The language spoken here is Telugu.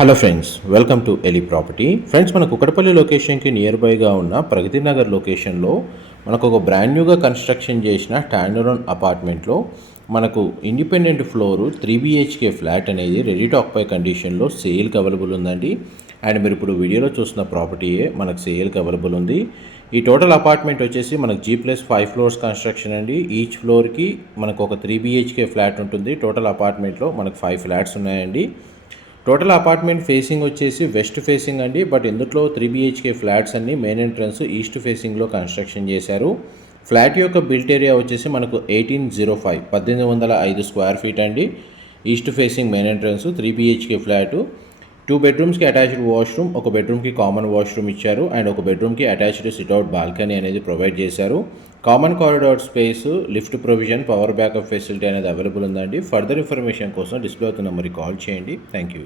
Hello friends, welcome to Eli property. Friends, మన కుకటపల్లి లొకేషన్కి నియర్ బైగా ఉన్న ప్రగతి నగర్ లొకేషన్లో మనకు ఒక బ్రాండ్ న్యూగా కన్స్ట్రక్షన్ చేసిన స్టాండర్డ్ అపార్ట్మెంట్లో మనకు ఇండిపెండెంట్ ఫ్లోరు 3 BHK ఫ్లాట్ అనేది రెడీ టు ఆక్యుపై కండిషన్లో సేల్కి అవైలబుల్ ఉందండి. అండ్ మీరు ఇప్పుడు వీడియోలో చూసిన ప్రాపర్టీయే మనకు సేల్కి అవైలబుల్ ఉంది. ఈ టోటల్ అపార్ట్మెంట్ వచ్చేసి మనకు G+5 ఫ్లోర్స్ కన్స్ట్రక్షన్ అండి. ఈచ్ ఫ్లోర్కి మనకు ఒక 3 BHK ఫ్లాట్ ఉంటుంది. టోటల్ అపార్ట్మెంట్లో మనకు 5 ఫ్లాట్స్ ఉన్నాయండి. టోటల్ అపార్ట్మెంట్ ఫేసింగ్ వచ్చేసి వెస్ట్ ఫేసింగ్ అండి. బట్ ఇందులో 3 BHK ఫ్లాట్స్ అన్ని మెయిన్ ఎంట్రన్స్ ఈస్ట్ ఫేసింగ్లో కన్స్ట్రక్షన్ చేశారు. ఫ్లాట్ యొక్క బిల్ట్ ఏరియా వచ్చేసి మనకు 1805 స్క్వేర్ ఫీట్ అండి. East facing main entrance 3 BHK flat. 2 బెడ్రూమ్స్కి అటాచ్డ్ వాష్రూమ్, ఒక బెడ్రూమ్కి కామన్ వాష్రూమ్ ఇచ్చారు. అండ్ ఒక బెడ్రూమ్కి అటాచ్డ్ సిట్అవుట్ బాల్కనీ అనేది ప్రొవైడ్ చేశారు. Common corridor space, lift provision, power backup facility అనేది అవైలబుల్ ఉందండి. ఫర్దర్ ఇన్ఫర్మేషన్ కోసం డిస్ప్లే అవుతున్న నెంబర్కి కాల్ చేయండి. Thank you.